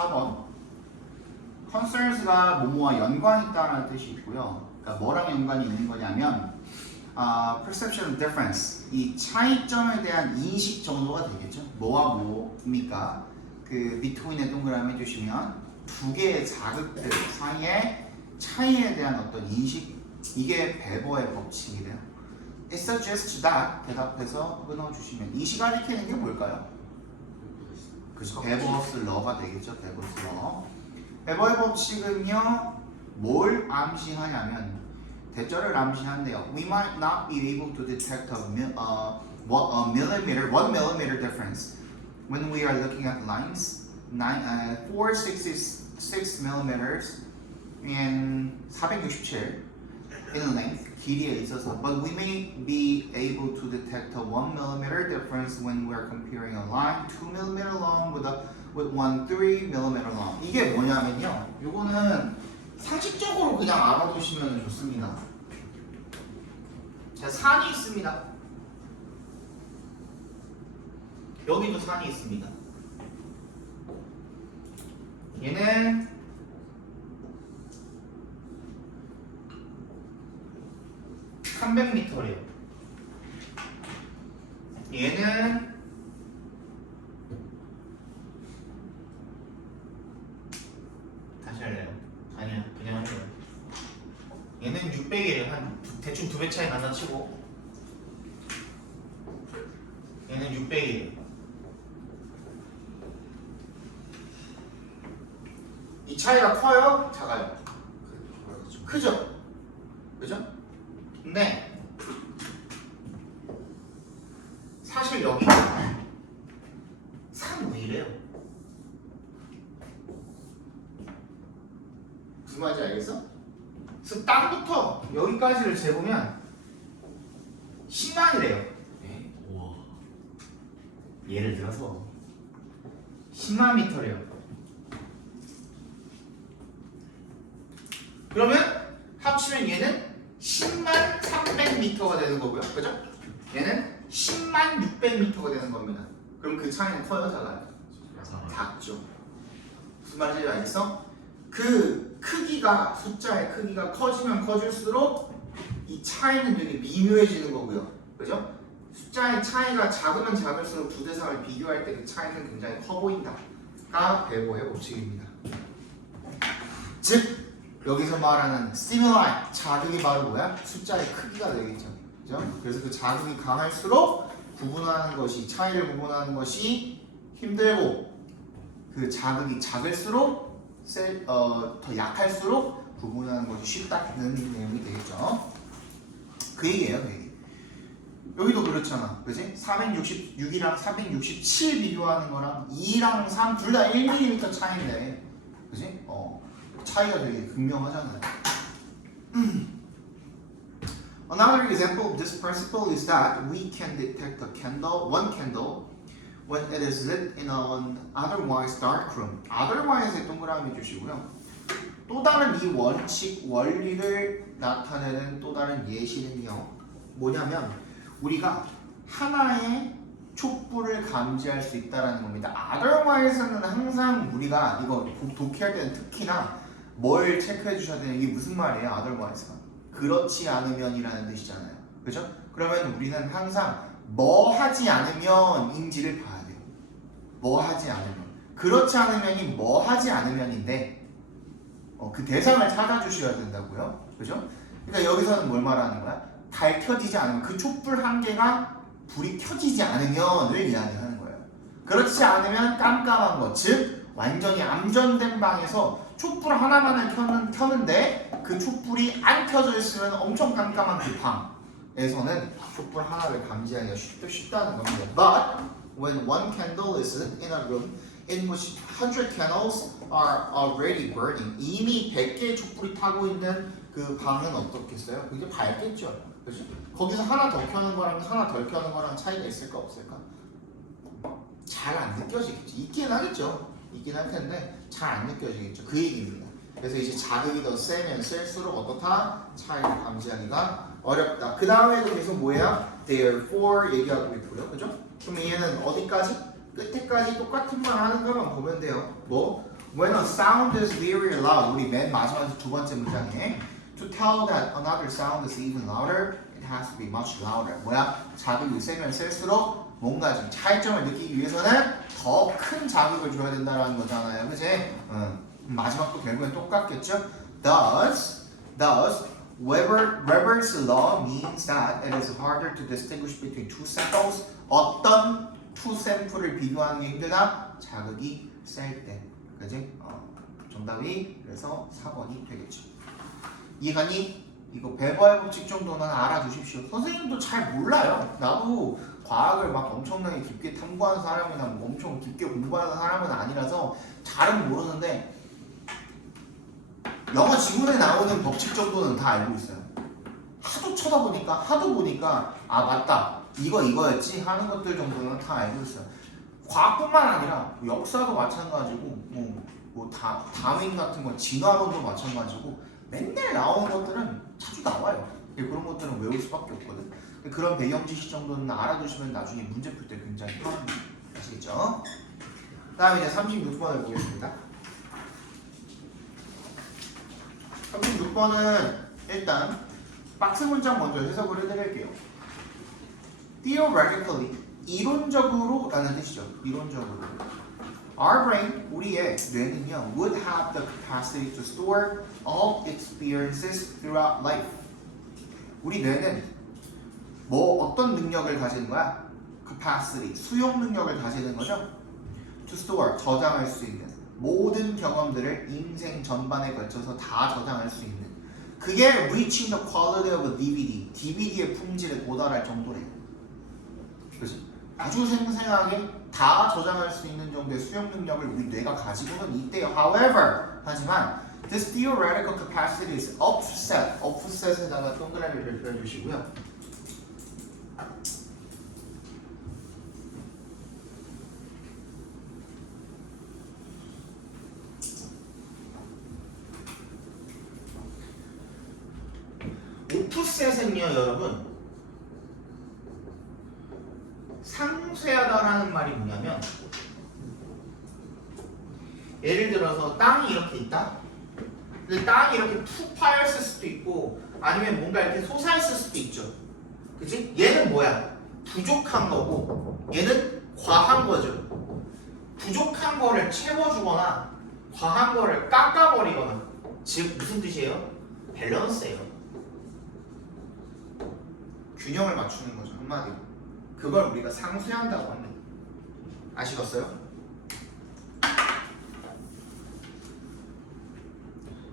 4번 concerns가 뭐뭐와 연관이 있다는 뜻이 있고요. 그러니까 뭐랑 연관이 있는 거냐면 perception of difference, 이 차이점에 대한 인식 정도가 되겠죠. 뭐와 뭐입니까? 그 between에 동그라미 해주시면 두 개의 자극들 사이의 차이에 대한 어떤 인식, 이게 베버의 법칙이래요. It suggests that 대답해서 끊어주시면 이 시간이 캐는 게 뭘까요? 그죠? 베버스 러가 되겠죠. 베버스 러. 베버의 법칙은요, 뭘 암시하냐면 대절을 암시한대요. We might not be able to detect a millimeter, 1mm difference when we are looking at lines 466 millimeters and 467 in length, 길이에 있어서. But we may be able to detect a 1mm difference when we are comparing a line 2mm long with one 3mm long. 이게 뭐냐면요, 요거는 사직적으로 그냥 알아두시면 좋습니다. 자, 산이 있습니다. 여기도 산이 있습니다. 얘는 300m래요. 얘는 다시 할래요? 아니야, 그냥 할래요. 얘는 600이에요. 한 대충 2배 차이 난다 치고, 얘는 600이에요. 이 차이가 커요? 작아요? 크죠? 그죠? 근데 사실 여기 산 위래요. 무슨 말인지 알겠어? 그래서 땅부터 여기까지를 재보면 10만이래요. 네? 우와. 예를 들어서 10만 미터래요. 그러면 합치면 얘는 10만 300m가 되는 거고요. 그죠? 얘는 10만 600m가 되는 겁니다. 그럼 그 차이는 커요? 작아요? 작죠. 무슨 말인지 알겠어? 그 크기가, 숫자의 크기가 커지면 커질수록 이 차이는 되게 미묘해지는 거고요. 그죠? 숫자의 차이가 작으면 작을수록 두 대상을 비교할 때 그 차이는 굉장히 커 보인다가 베버의 법칙입니다. 즉 여기서 말하는 stimuli, 자극이 바로 뭐야? 숫자의 크기가 되겠죠. 그죠? 그래서 그 자극이 강할수록 구분하는 것이, 차이를 구분하는 것이 힘들고, 그 자극이 작을수록 더 약할수록 구분하는 것이 쉽다는 내용이 되겠죠. 그 얘기예요, 그 얘기. 여기도 그렇잖아, 그지? 466이랑 467 비교하는 거랑 2랑 3 둘 다 1mm 차이인데, 그지? 차이가 되게 극명하잖아요. Another example of this principle is that we can detect one candle when it is lit in an otherwise dark room. otherwise에 동그라미 주시고요. 또 다른 이 원리를 나타내는 또 다른 예시는요, 뭐냐면 우리가 하나의 촛불을 감지할 수 있다는 겁니다. otherwise는 항상 우리가 이거 독해할 때는 특히나 뭘 체크해 주셔야 되는, 이게 무슨 말이에요? otherwise가 그렇지 않으면이라는 뜻이잖아요. 그죠? 그러면 우리는 항상 뭐 하지 않으면 인지를 봐야 돼요. 뭐 하지 않으면. 그렇지 않으면이 뭐 하지 않으면인데, 그 대상을 찾아주셔야 된다고요. 그죠? 그러니까 여기서는 뭘 말하는 거야? 밝혀지지 않으면, 그 촛불 한 개가 불이 켜지지 않으면을 이야기하는 거예요. 그렇지 않으면 깜깜한 것, 즉 완전히 암전된 방에서 촛불 하나만을 켜는데 그 촛불이 안 켜져 있으면 엄청 깜깜한 그 방에서는 촛불 하나를 감지하기가 쉽다는 겁니다. But when one candle is in a room in which 100 candles are already burning, 이미 100개의 촛불이 타고 있는 그 방은 어떻겠어요? 굉장히 밝겠죠. 그렇죠? 거기서 하나 더 켜는 거랑 하나 덜 켜는 거랑 차이가 있을까 없을까? 잘 안 느껴지겠지. 있긴 하겠죠. 있긴 할 텐데 잘 안 느껴지겠죠. 그 얘기입니다. 그래서 이제 자극이 더 세면 셀수록 어떻다? 차이를 감지하기가 어렵다. 그 다음에도 계속 뭐예요? Therefore 얘기하고 있고요. 그죠? 그럼 얘는 어디까지? 끝에까지 똑같은 말 하는 것만 보면 돼요. 뭐? When a sound is very loud, 우리 맨 마지막 두 번째 문장에 to tell that another sound is even louder, it has to be much louder. 뭐야? 자극이 세면 셀수록 뭔가 좀 차이점을 느끼기 위해서는 더 큰 자극을 줘야 된다는 거잖아요. 그치? 마지막도 결국엔 똑같겠죠? Thus, Weber's law means that it is harder to distinguish between two samples. 어떤 two sample을 비교하는 게 힘들다? 자극이 셀 때. 그지? 정답이 그래서 4번이 되겠죠. 이해가니? 이거 베버의 법칙 정도는 알아두십시오. 선생님도 잘 몰라요. 나도 과학을 막 엄청나게 깊게 탐구하는 사람이나 뭐 엄청 깊게 공부하는 사람은 아니라서 잘은 모르는데 영어 지문에 나오는 법칙 정도는 다 알고 있어요. 하도 쳐다보니까 하도 보니까 아 맞다 이거였지 하는 것들 정도는 다 알고 있어요. 과학뿐만 아니라 역사도 마찬가지고 다윈 같은 거 진화론도 마찬가지고 맨날 나오는 것들은 자주 나와요. 그런 것들은 외울 수밖에 없거든. 그런 배경 지식 정도는 알아두시면 나중에 문제 풀 때 굉장히 편합니다. 아시겠죠? 다음에 이제 36번을 보겠습니다. 36번은 일단 박스 문장 먼저 해석을 해드릴게요. Theoretically, 이론적으로 라는 뜻이죠. 이론적으로. Our brain, 우리의 뇌는요, would have the capacity to store all experiences throughout life. 우리 뇌는 어떤 능력을 가지는 거야? capacity, 수용 능력을 가지는 거죠. to store, 저장할 수 있는 모든 경험들을 인생 전반에 걸쳐서 다 저장할 수 있는 그게 reaching the quality of a DVD, DVD의 품질에 도달할 정도래요. 그렇지? 아주 생생하게 다 저장할 수 있는 정도의 수용 능력을 우리 뇌가 가지고는 있대요. However, 하지만 this theoretical capacity is offset. offset에다가 동그라미를 그려주시고요. 오프셋은요, 여러분 상쇄하다라는 말이 뭐냐면 예를 들어서 땅이 이렇게 있다. 근데 땅이 이렇게 푹 파였을 수도 있고 아니면 뭔가 이렇게 솟아있을 수도 있죠. 그치? 얘는 뭐야? 부족한 거고 얘는 과한 거죠. 부족한 거를 채워주거나 과한 거를 깎아버리거나 즉 무슨 뜻이에요? 밸런스예요. 균형을 맞추는 거죠. 한마디로. 그걸 우리가 상쇄한다고 합니다. 아시겠어요?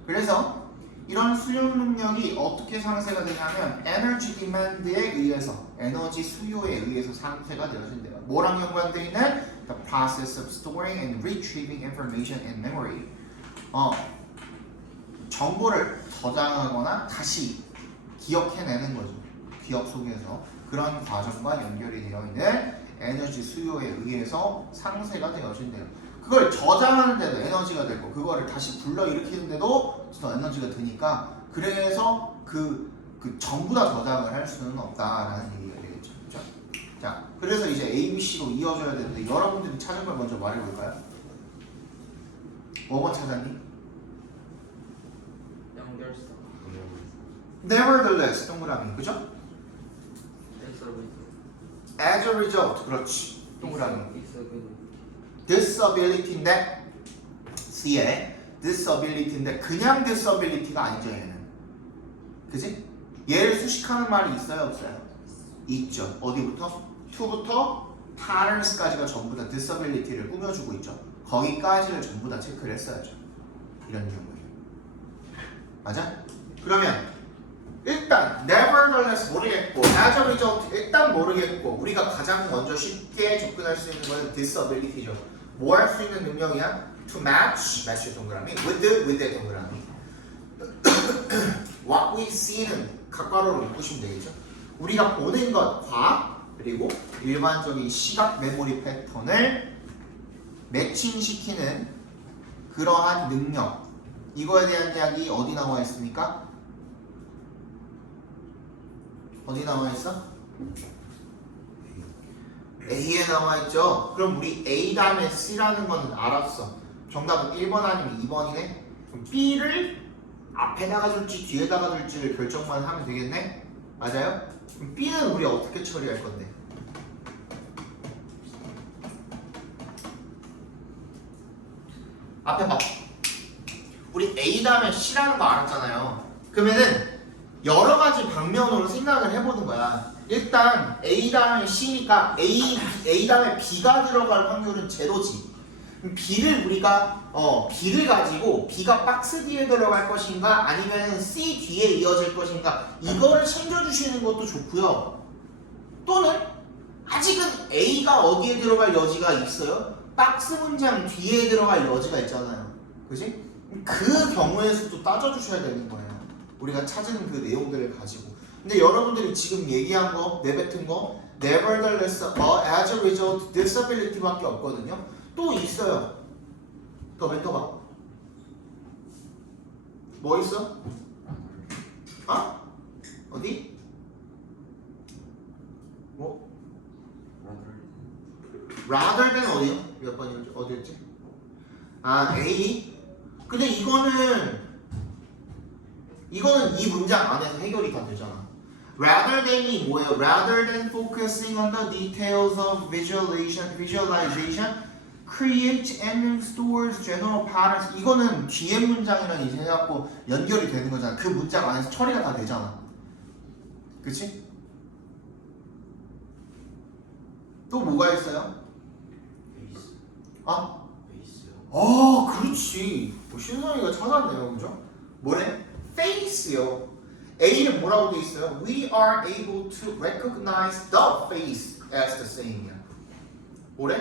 그래서 이런 수용 능력이 어떻게 상쇄가 되냐면 에너지 디만드에 의해서 에너지 수요에 의해서 상쇄가 되어진대요. 뭐랑 연관되어 있는? The process of storing and retrieving information in memory. 정보를 저장하거나 다시 기억해내는 거죠. 기억 속에서 그런 과정과 연결이 되어 있는 에너지 수요에 의해서 상쇄가 되어진대요. 그걸 저장하는 데도 에너지가 되고 그거를 다시 불러일으키는 데도 더 에너지가 드니까 그래서 그 전부 다 저장을 할 수는 없다라는 얘기가 되겠죠. 그렇죠? 자, 그래서 이제 A, B, C로 이어져야 되는데 여러분들이 찾은 걸 먼저 말해볼까요? 뭐번 찾았니? 연결성. Nevertheless 동그라미 그죠? As a result 그렇지 동그라미 disability인데 C에 disability인데 그냥 disability가 아니죠 얘는 그지? 얘를 수식하는 말이 있어요 없어요? 있죠. 어디부터? to부터 patterns까지가 전부 다 disability를 꾸며주고 있죠. 거기까지를 전부 다 체크를 했어야죠. 이런 경우에 맞아? 그러면 일단 nevertheless 모르겠고 as a result 일단 모르겠고 우리가 가장 먼저 쉽게 접근할 수 있는 건 disability죠. 뭐 할 수 있는 능력이야? to match 동그라미 with 동그라미 what we see는 각괄호로 묶으시면 되겠죠. 우리가 보는 것과 그리고 일반적인 시각 메모리 패턴을 매칭시키는 그러한 능력 이거에 대한 이야기 어디 나와 있습니까? 어디 나와 있어? A에 나와 있죠. 그럼 우리 A 다음에 C라는 건 알았어. 정답은 1번 아니면 2번이네. 그럼 B를 앞에다가 둘지 뒤에다가 둘지를 결정만 하면 되겠네. 맞아요? 그럼 B는 우리 어떻게 처리할 건데? 앞에 봐. 우리 A 다음에 C라는 거 알았잖아요. 그러면은 여러 가지 방면으로 생각을 해보는 거야. 일단 A 다음에 C니까 A 다음에 B가 들어갈 확률은 제로지. 그럼 B를 우리가 B를 가지고 B가 박스 뒤에 들어갈 것인가 아니면 C 뒤에 이어질 것인가 이거를 챙겨주시는 것도 좋고요. 또는 아직은 A가 어디에 들어갈 여지가 있어요? 박스 문장 뒤에 들어갈 여지가 있잖아요. 그지? 그 경우에서도 따져주셔야 되는 거예요. 우리가 찾은 그 내용들을 가지고. 근데 여러분들이 지금 얘기한 거, 내뱉은 거 nevertheless, as a result, disability 밖에 없거든요. 또 있어요. 더 뱉어봐. 뭐 있어? 어? 어디? 뭐? rather than 어디요? 몇 번이었지? 어디였지? 아, A? 근데 이거는 이 문장 안에서 해결이 다 되잖아. rather than이 뭐예요? rather than focusing on the details of visualization create and stores general patterns. 이거는 뒤에 문장이랑 이제 해갖고 연결이 되는 거잖아. 그 문장 안에서 처리가 다 되잖아. 그치? 또 뭐가 있어요? 베이스. 아? 베이스요. 그렇지. 신선이가 찾았네요. 그죠? 뭐래? face요. A는 뭐라고 돼 있어요? We are able to recognize the face as the same이야. 뭐래?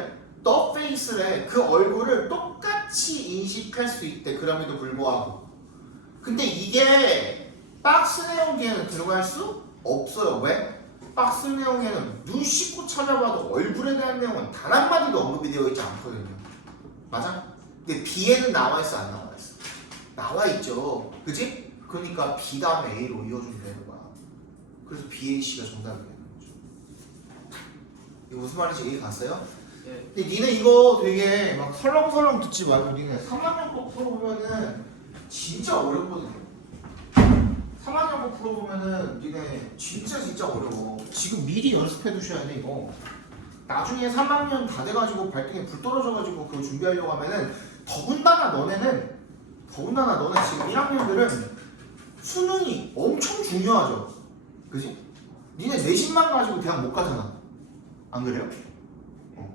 The face래. 그 얼굴을 똑같이 인식할 수 있대. 그럼에도 불구하고. 근데 이게 박스 내용 뒤에는 들어갈 수 없어요. 왜? 박스 내용에는 눈 씻고 찾아봐도 얼굴에 대한 내용은 단 한마디도 언급이 되어 있지 않거든요. 맞아? 근데 B에는 나와 있어, 안 나와 있어? 나와 있죠. 그지? 그러니까 B 다음에 A로 이어주면 되는 거야. 그래서 B, A, C가 정답이 되는 거죠. 이거 무슨 말인지 이해 갔어요? 네. 근데 니네 이거 되게 막 설렁설렁 듣지 말고 니네 3학년 거 풀어보면은 진짜 어렵거든요. 3학년 거 풀어보면은 니네 진짜 어려워. 지금 미리 연습해 두셔야 돼 이거. 나중에 3학년 다 돼가지고 발등에 불 떨어져가지고 그거 준비하려고 하면은 더군다나 너네 지금 1학년들은 수능이 엄청 중요하죠. 그지? 니네 내신만 가지고 대학 못 가잖아. 안 그래요?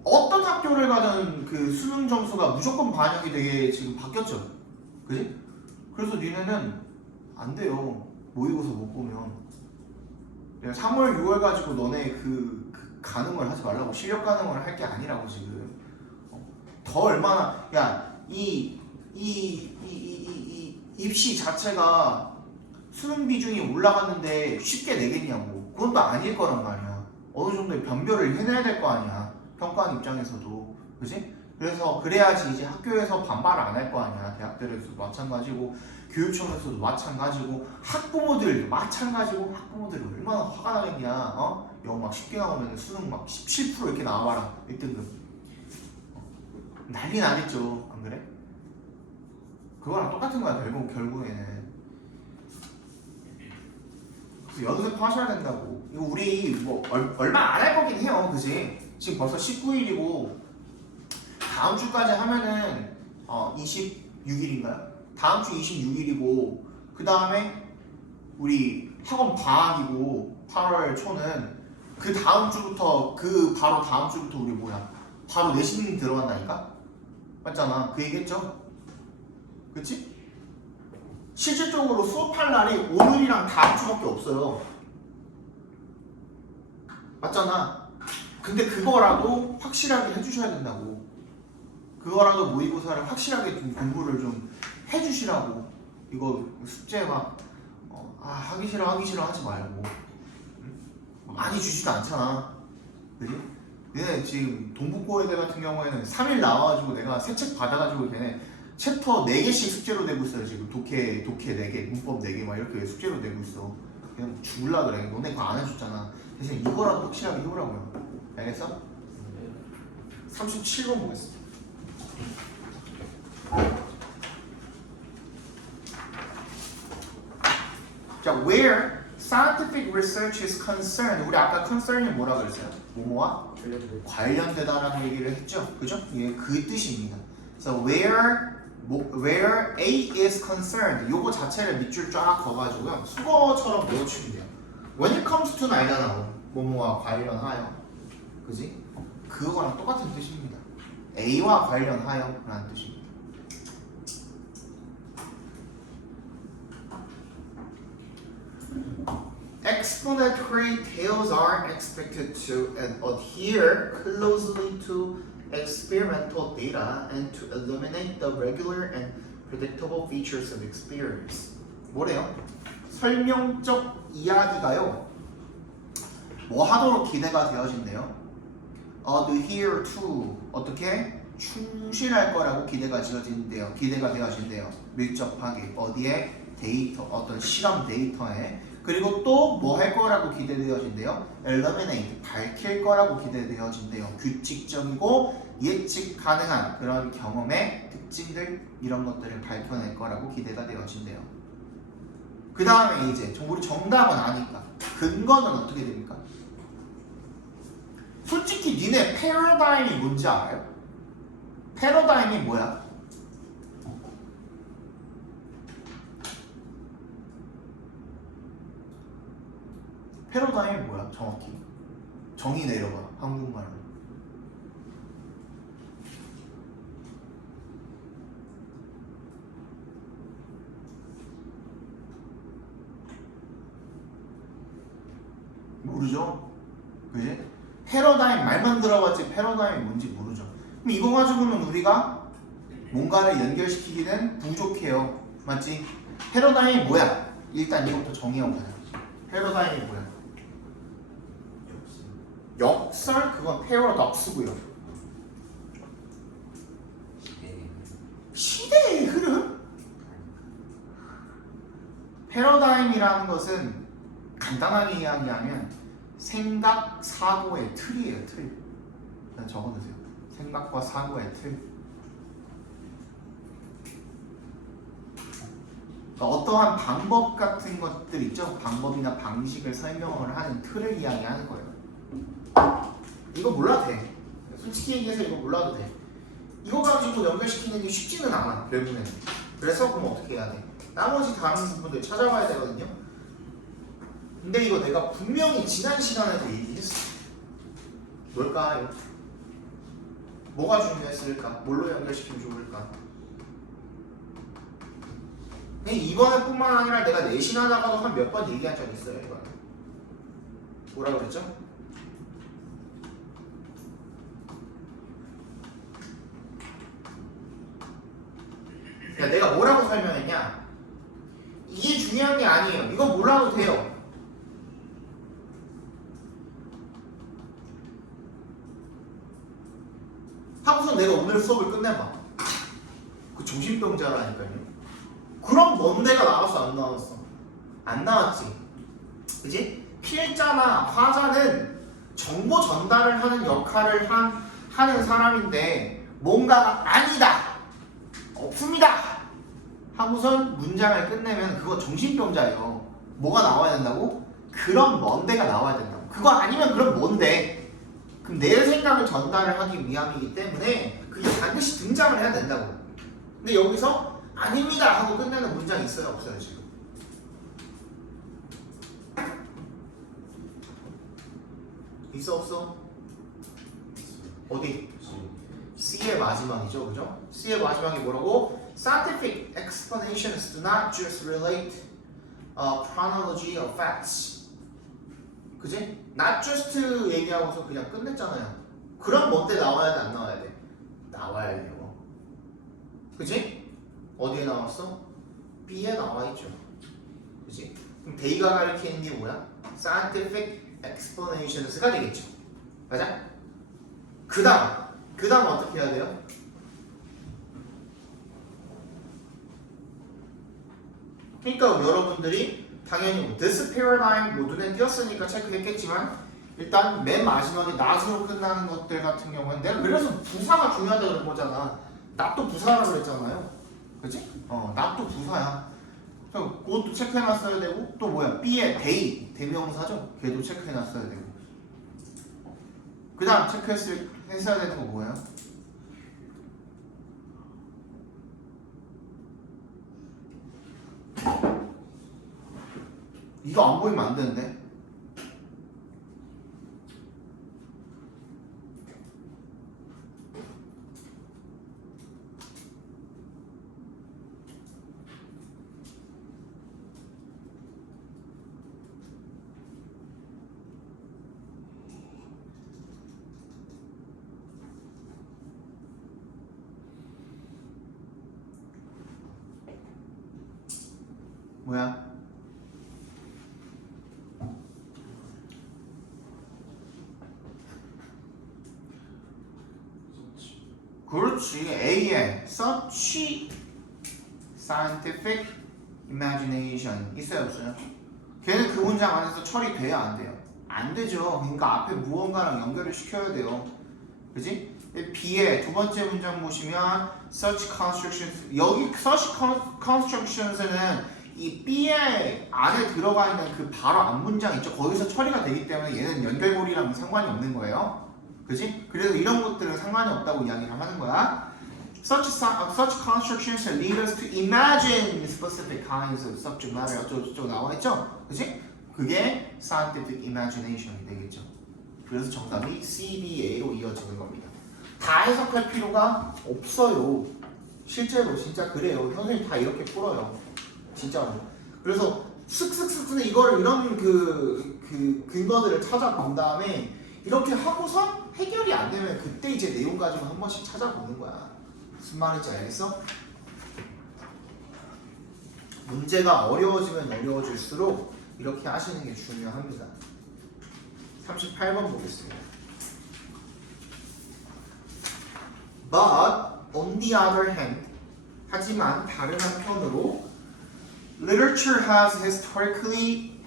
어떤 학교를 가든 그 수능 점수가 무조건 반영이 되게 지금 바뀌었죠. 그지? 그래서 니네는 안 돼요. 모의고사 못 보면. 내가 3월, 6월 가지고 너네 그 가늠을 하지 말라고. 실력 가늠을 할 게 아니라고 지금. 더 얼마나 이 입시 자체가 수능 비중이 올라갔는데 쉽게 내겠냐고. 그건 또 아닐 거란 말이야. 어느 정도의 변별을 해내야 될 거 아니야. 평가하는 입장에서도. 그지? 그래서 그래야지 이제 학교에서 반발을 안 할 거 아니야. 대학들에서도 마찬가지고 교육청에서도 마찬가지고 학부모들도 마찬가지고. 학부모들이 얼마나 화가 나겠냐. 영어 막 쉽게 나오면 수능 막 17% 이렇게 나와봐라. 1등급. 난리 나겠죠. 안 그래? 그거랑 똑같은 거야 결국에는. 그래서 연습하셔야 된다고. 이거 우리 뭐 얼마 안 할 거긴 해요. 그지? 지금 벌써 19일이고 다음 주까지 하면은 26일인가요? 다음 주 26일이고 그 다음에 우리 학원 방학이고 8월 초는 그 다음 주부터 바로 다음 주부터 우리 바로 내신 들어간다니까? 맞잖아. 그 얘기 했죠? 그치? 실질적으로 수업할 날이 오늘이랑 다음 주밖에 없어요. 맞잖아. 근데 그거라도 확실하게 해주셔야 된다고. 그거라도 모의고사를 확실하게 좀 공부를 좀 해주시라고. 이거 숙제 막 하기 싫어 하지 말고. 많이 주지도 않잖아. 그지? 얘네 지금 동북고외대 같은 경우에는 3일 나와가지고 내가 새 책 받아가지고 걔네 챕터 4개씩 숙제로 내고 있어요. 지금 독해 4개, 문법 4개 막 이렇게 숙제로 내고 있어. 그냥 죽을라 그래. 너네 그거 안 해줬잖아. 대신 이거라도 확실하게 해보라고요. 알겠어? 37번 보겠습니다. 자, where scientific research is concerned. 우리 아까 concern이 뭐라 그랬어요? 뭐뭐와 관련되다라는 얘기를 했죠. 그죠? 예, 그 뜻입니다. So where A is concerned. 요거 자체를 밑줄 쫙 그어가지고요. 수거처럼 외워주면 돼요. When it comes to는 알잖아. 뭐뭐와 관련하여. 그지? 그거랑 똑같은 뜻입니다. A와 관련하여라는 뜻입니다. Explanatory tales are expected to adhere closely to experimental data and to eliminate the regular and predictable features of experience. 뭐래요? 설명적 이야기가요. 뭐 하도록 기대가 되어진대요? adhere to 어떻게? 충실할 거라고 기대가 되어진대요. 밀접하게 어디에? 데이터, 어떤 실험 데이터에. 그리고 또 뭐 할 거라고 기대되어진대요? eliminate, 밝힐 거라고 기대되어진대요. 규칙적이고 예측 가능한 그런 경험의 특징들 이런 것들을 밝혀낼 거라고 기대가 되어진대요. 그 다음에 이제 우리 정답은 아니까 근거는 어떻게 됩니까? 솔직히 니네 패러다임이 뭔지 알아요? 패러다임이 뭐야? 패러다임이 뭐야? 정확히 정의 내려봐. 한국말로. 모르죠? 그지? 패러다임 말만 들어봤지 패러다임이 뭔지 모르죠. 그럼 이거 가지고는 우리가 뭔가를 연결시키기는 부족해요. 맞지? 패러다임이 뭐야? 일단 이것부터 정의하고 가자. 패러다임이 뭐야? 역설? 그건 패러독스고요. 시대의 흐름? 패러다임이라는 것은 간단하게 이야기하면 생각, 사고의 틀이에요. 틀. 그냥 적어두세요. 생각과 사고의 틀. 그러니까 어떠한 방법 같은 것들 있죠? 방법이나 방식을 설명을 하는 틀을 이야기하는 거예요. 이거 몰라도 돼. 솔직히 얘기해서 이거 몰라도 돼. 이거 가지고 연결시키는 게 쉽지는 않아. 결국에는. 그래서 그럼 어떻게 해야 돼? 나머지 다른 부분들 찾아봐야 되거든요. 근데 이거 내가 분명히 지난 시간에도 얘기했어. 뭘까요? 뭐가 중요했을까? 뭘로 연결시키면 좋을까? 이번에 뿐만 아니라 내가 내신하다가도 한 몇 번 얘기한 적 있어요. 이거 뭐라 그랬죠? 그러니까 내가 뭐라고 설명했냐? 이게 중요한 게 아니에요. 이거 몰라도 돼요. 하고서 내가 오늘 수업을 끝내봐. 그 정신병자라니까요. 그럼 뭔데가 나왔어 안 나왔어? 안 나왔지. 그지? 필자나 화자는 정보 전달을 하는 역할을 하는 사람인데 뭔가가 아니다, 없습니다 하고선 문장을 끝내면 그거 정신병자예요. 뭐가 나와야 된다고? 그런 뭔데가 나와야 된다고. 그거 아니면 그럼 뭔데? 그럼 내 생각을 전달을 하기 위함이기 때문에 그게 반드시 등장을 해야 된다고. 근데 여기서 아닙니다 하고 끝내는 문장이 있어요 없어요 지금? 있어 없어? 어디? C의 마지막이죠, 그죠? C의 마지막이 뭐라고? Scientific explanations do not just relate chronology of facts. 그지? Not just 얘기하고서 그냥 끝냈잖아요. 그럼 뭔데 나와야 돼, 안 나와야 돼? 나와야 돼요. 그지? 어디에 나왔어? B에 나와있죠. 그지? 그럼 데이가 가리키는 게 뭐야? Scientific explanations가 되겠죠. 맞아? 그 다음 어떻게 해야 돼요? 그러니까 여러분들이 당연히 뭐 this paradigm 뭐 눈에 띄었으니까 체크했겠지만 일단 맨 마지막에 not으로 끝나는 것들 같은 경우는 내가 그래서 부사가 중요하다 그런 거잖아. not도 부사라고 그랬잖아요. 그치? not도 부사야. 그래서 그것도 체크해놨어야 되고 또 뭐야 B의 they 대명사죠. 걔도 체크해놨어야 되고 그 다음 체크했어야 되는 거 뭐예요? 이거 안 보이면 안 되는데 뭐야? 그렇지. A에 such scientific imagination 있어요 없어요? 걔는 그 문장 안에서 처리돼야 안 돼요? 안 되죠. 그러니까 앞에 무언가랑 연결을 시켜야 돼요. 그지? B의 두 번째 문장 보시면 such constructions 여기 such constructions는 이 B의 안에 들어가 있는 그 바로 앞 문장 있죠? 거기서 처리가 되기 때문에 얘는 연결고리랑 상관이 없는 거예요. 그지? 그래서 이런 것들은 상관이 없다고 이야기를 하는 거야. Such constructions lead us to imagine specific kinds of subject matter 어쩌고저쩌고 나와 있죠? 그지? 그게 scientific imagination이 되겠죠. 그래서 정답이 CBA로 이어지는 겁니다. 다 해석할 필요가 없어요. 실제로 진짜 그래요. 선생님 다 이렇게 풀어요. 진짜로. 그래서 슥슥슥 이거를 이런 그 근거들을 찾아본 다음에 이렇게 하고서 해결이 안 되면 그때 이제 내용 가지고 한 번씩 찾아보는 거야. 무슨 말인지 알겠어? 문제가 어려워지면 어려워질수록 이렇게 하시는 게 중요합니다. 38번 보겠습니다. But on the other hand, 하지만 다른 한편으로, literature has historically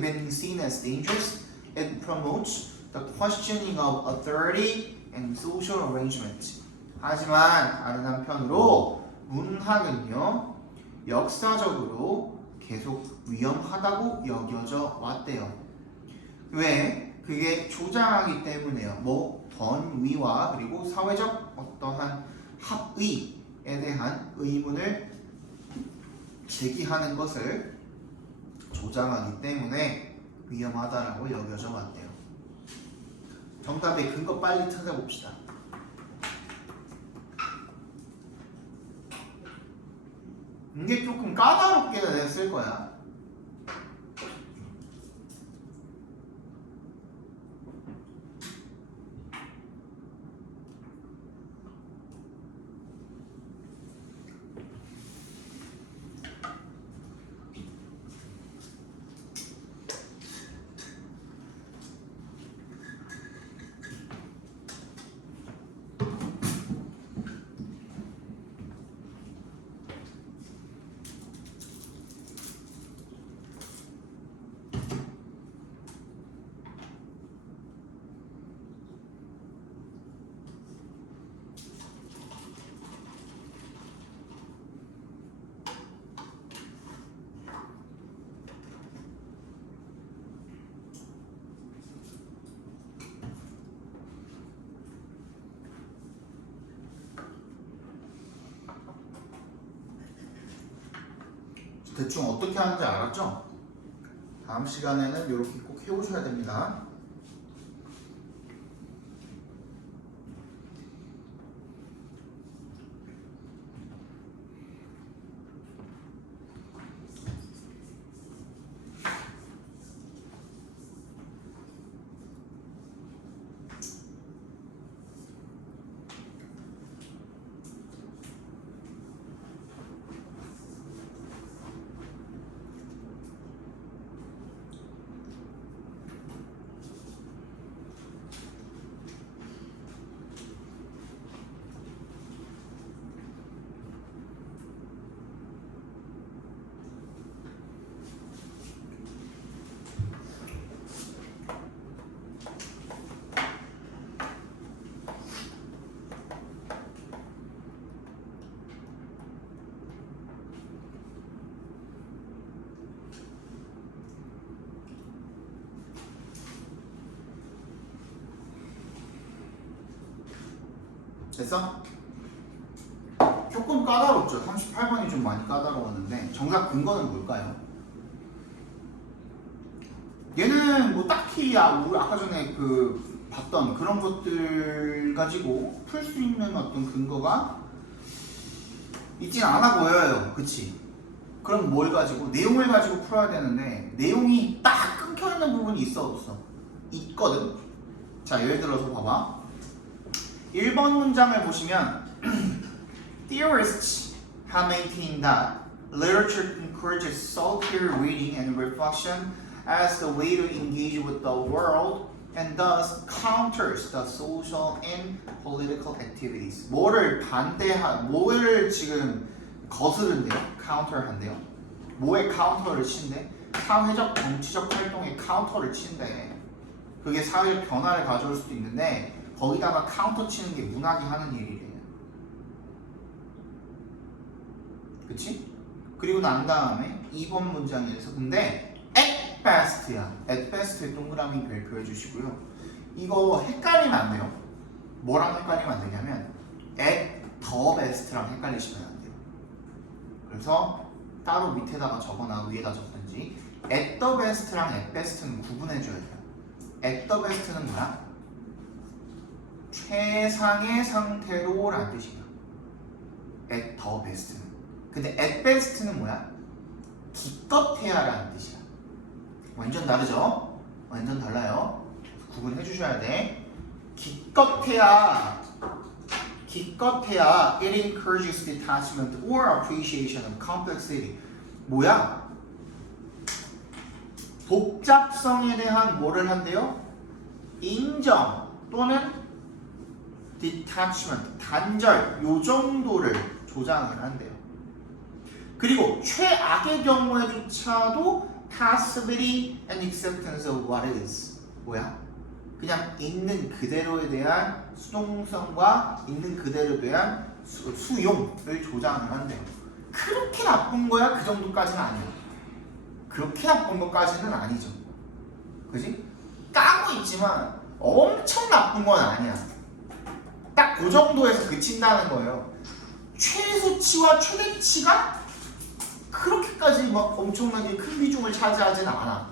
been seen as dangerous. It promotes the questioning of authority and social arrangement. 하지만 다른 한편으로 문학은요 역사적으로 계속 위험하다고 여겨져 왔대요. 왜? 그게 조장하기 때문에요. 뭐 권위와 그리고 사회적 어떠한 합의에 대한 의문을 제기하는 것을 조장하기 때문에 위험하다라고 여겨져 왔대요. 정답의 근거 빨리 찾아봅시다. 이게 조금 까다롭게 냈을 거야. 대충 어떻게 하는지 알았죠? 다음 시간에는 이렇게 꼭 해오셔야 됩니다. 됐어? 조금 까다롭죠. 38번이 좀 많이 까다로웠는데 정답 근거는 뭘까요? 얘는 뭐 딱히 우리 아까 전에 그 봤던 그런 것들 가지고 풀 수 있는 어떤 근거가 있진 않아 보여요. 그치? 그럼 뭘 가지고? 내용을 가지고 풀어야 되는데 내용이 딱 끊겨있는 부분이 있어 없어? 있거든? 자 예를 들어서 봐봐 1번 문장을 보시면 Theorists have maintained that literature encourages solitary reading and reflection as the way to engage with the world and thus counters the social and political activities. 뭐를 지금 거스른대요? 카운터한대요? 뭐에 카운터를 친대? 사회적 정치적 활동에 카운터를 친대. 그게 사회적 변화를 가져올 수도 있는데 거기다가 카운터 치는 게 문학이 하는 일이래요. 그치? 그리고 난 다음에 2번 문장에서 근데 at best야. at best의 동그라미 별표해 주시고요. 이거 헷갈리면 안 돼요. 뭐랑 헷갈리면 안 되냐면 at the best랑 헷갈리시면 안 돼요. 그래서 따로 밑에다가 적거나 위에다 적든지 at the best랑 at best는 구분해 줘야 돼요. at the best는 뭐야? 최상의 상태로 라는 뜻이야. at the best는. 근데 at best는 뭐야? 기껏해야 라는 뜻이야. 완전 다르죠? 완전 달라요. 구분해 주셔야 돼. 기껏해야 it encourages detachment or appreciation of complexity. 뭐야? 복잡성에 대한 뭐를 한대요? 인정 또는 detachment, 단절 요 정도를 조장을 한대요. 그리고 최악의 경우에조차도 possibility and acceptance of what is 뭐야? 그냥 있는 그대로에 대한 수동성과 있는 그대로에 대한 수용을 조장을 한대요. 그렇게 나쁜 거야? 그 정도까지는 아니야. 그렇게 나쁜 것까지는 아니죠. 그지? 까고 있지만 엄청 나쁜 건 아니야. 딱 그 정도에서 그친다는 거예요. 최소치와 최대치가 그렇게까지 막 엄청나게 큰 비중을 차지하지는 않아.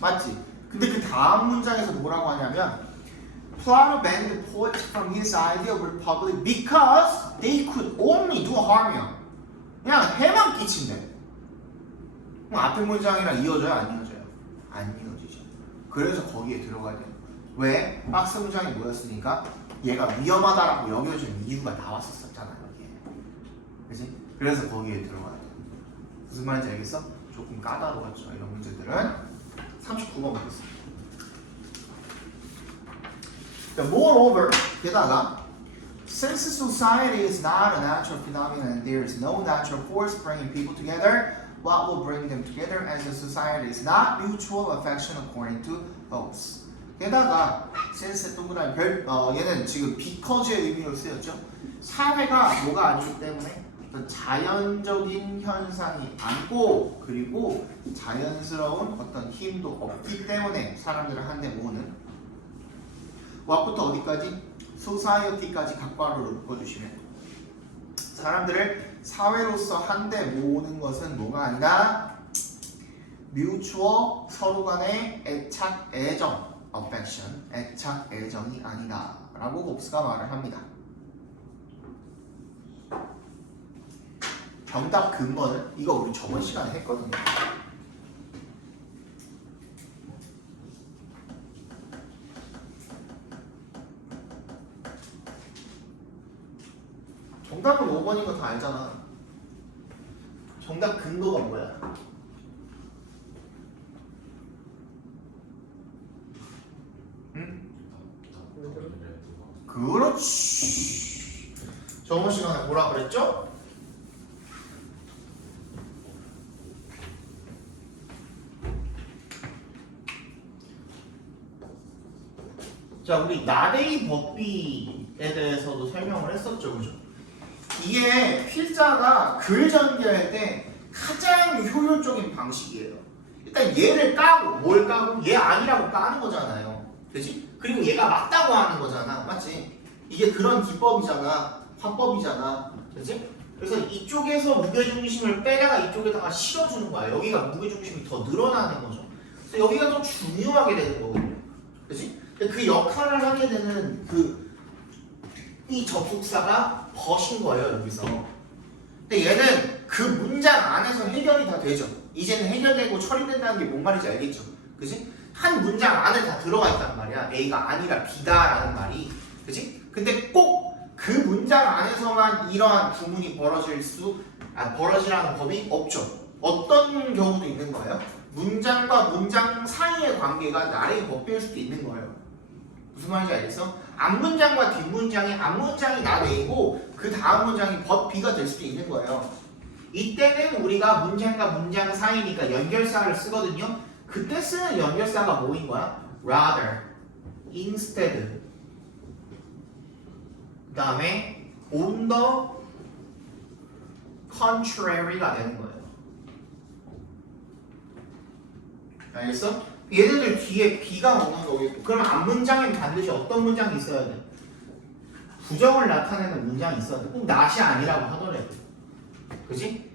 맞지? 근데 그 다음 문장에서 뭐라고 하냐면 Plato banned the poets from his idea of republic because they could only do harm이야. 그냥 해만 끼친대. 그럼 앞에 문장이랑 이어져요? 안 이어져요? 안 이어지죠. 그래서 거기에 들어가야 돼요. 왜? 박스 문장이 뭐였으니까 얘가 위험하다라고 여겨지는 이유가 나왔었잖아 여기에. 그치? 그래서 거기에 들어가야 돼요. 무슨 말인지 알겠어? 조금 까다로웠죠 이런 문제들은. 39번 보겠습니다. Moreover, 게다가 since society is not a natural phenomenon and there is no natural force bringing people together, what will bring them together as a society is not mutual affection according to Hobbes. 게다가 since 동그라미 얘는 지금 because의 의미로 쓰였죠. 사회가 뭐가 아니기 때문에 어떤 자연적인 현상이 아니고 그리고 자연스러운 어떤 힘도 없기 때문에 사람들을 한데 모으는 what부터 어디까지? society까지 각괄호로 묶어주시면 사람들을 사회로서 한데 모으는 것은 뭐가 아니라 mutual 서로 간의 애착, 애정 affection, 애착, 애정이 아니다 라고 홉스가 말을 합니다. 정답 근거는 이거 우리 저번 시간에 했거든요. 정답은 5번인 거 다 알잖아. 정답 근거가 뭐야? 응? 그렇지. 저번 시간에 뭐라 그랬죠? 자, 우리 나데이 법비에 대해서도 설명을 했었죠, 그죠? 이게 필자가 글 전개할 때 가장 효율적인 방식이에요. 일단 얘를 까고, 뭘 까고? 얘 아니라고 까는 거잖아요. 그치? 그리고 얘가 맞다고 하는 거잖아. 맞지? 이게 그런 기법이잖아. 화법이잖아. 그치? 그래서 이쪽에서 무게중심을 빼다가 이쪽에다가 실어주는 거야. 여기가 무게중심이 더 늘어나는 거죠. 그래서 여기가 더 중요하게 되는 거거든요. 그치? 그 역할을 하게 되는 이 접속사가 벗인 거예요, 여기서. 근데 얘는 그 문장 안에서 해결이 다 되죠. 이제는 해결되고 처리된다는 게 뭔 말인지 알겠죠? 그치? 한 문장 안에 다 들어가 있단 말이야. A가 아니라 B다라는 말이. 그치? 근데 꼭 그 문장 안에서만 이러한 구문이 벌어지라는 법이 없죠. 어떤 경우도 있는 거예요? 문장과 문장 사이의 관계가 나래의 법비일 수도 있는 거예요. 무슨 말인지 알겠어? 앞문장과 뒷문장이 앞문장이 나래이고 그 다음 문장이 법비가 될 수도 있는 거예요. 이때는 우리가 문장과 문장 사이니까 연결사를 쓰거든요. 그때 쓰는 연결사가 뭐인 거야? rather, instead, 그 다음에 on the contrary가 되는 거예요. 알겠어? 얘네들 뒤에 B가 오는 거겠고 그럼 앞문장엔 반드시 어떤 문장이 있어야 돼? 부정을 나타내는 문장이 있어야 돼. 꼭 not이 아니라고 하더라도. 그지?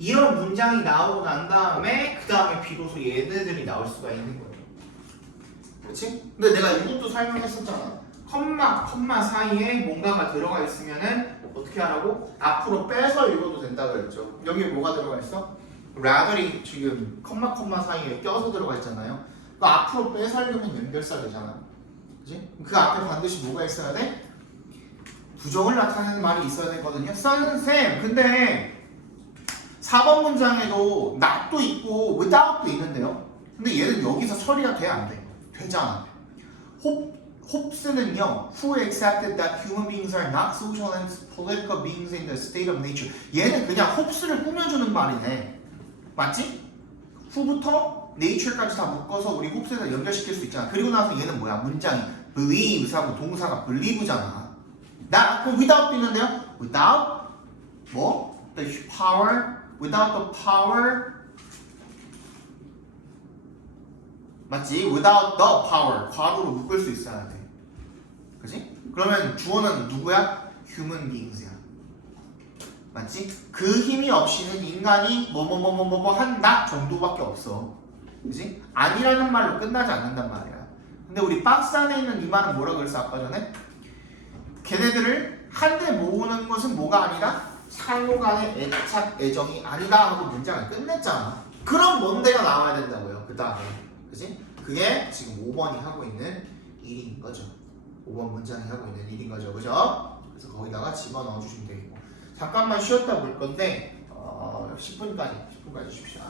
이런 문장이 나오고 난 다음에 그 다음에 비로소 얘네들이 나올 수가 있는 거예요. 그렇지? 근데 내가 이것도 설명했었잖아. 컴마 사이에 뭔가가 들어가 있으면은 어떻게 하라고? 앞으로 빼서 읽어도 된다 그랬죠. 여기에 뭐가 들어가 있어? rather이 지금 컴마 사이에 껴서 들어가 있잖아요. 그 앞으로 빼서 읽으면 연결사 되잖아. 그치? 그 앞에 반드시 뭐가 있어야 돼? 부정을 나타내는 말이 있어야 되거든요. 쌤, 근데 4번 문장에도 not도 있고 without도 있는데요. 근데 얘는 여기서 처리가 돼, 안 돼? 되잖아. 홉스는요, who accepted that human beings are not social and political beings in the state of nature. 얘는 그냥 홉스를 꾸며주는 말이네. 맞지? who부터 nature까지 다 묶어서 우리 홉스에다 연결시킬 수 있잖아. 그리고 나서 얘는 뭐야? 문장이 believe하고 동사가 believe잖아. 그럼 without도 있는데요? without 뭐? the power, without the power 맞지? without the power 괄호로 묶을 수 있어야 돼. 그치? 그러면 주어는 누구야? human beings야. 맞지? 그 힘이 없이는 인간이 뭐뭐 한다 정도밖에 없어. 그치? 아니라는 말로 끝나지 않는단 말이야. 근데 우리 박스 안에 있는 이 말은 뭐라 그랬어 아까 전에? 걔네들을 한데 모으는 것은 뭐가 아니라 상호 간의 애착, 애정이 아니다 하고 문장을 끝냈잖아. 그럼 뭔데가 나와야 된다고요. 그 다음에. 그치? 그게 지금 5번이 하고 있는 일인 거죠. 5번 문장이 하고 있는 일인 거죠. 그죠? 그래서 거기다가 집어넣어 주시면 되겠고. 잠깐만 쉬었다 볼 건데 10분까지 쉽시다.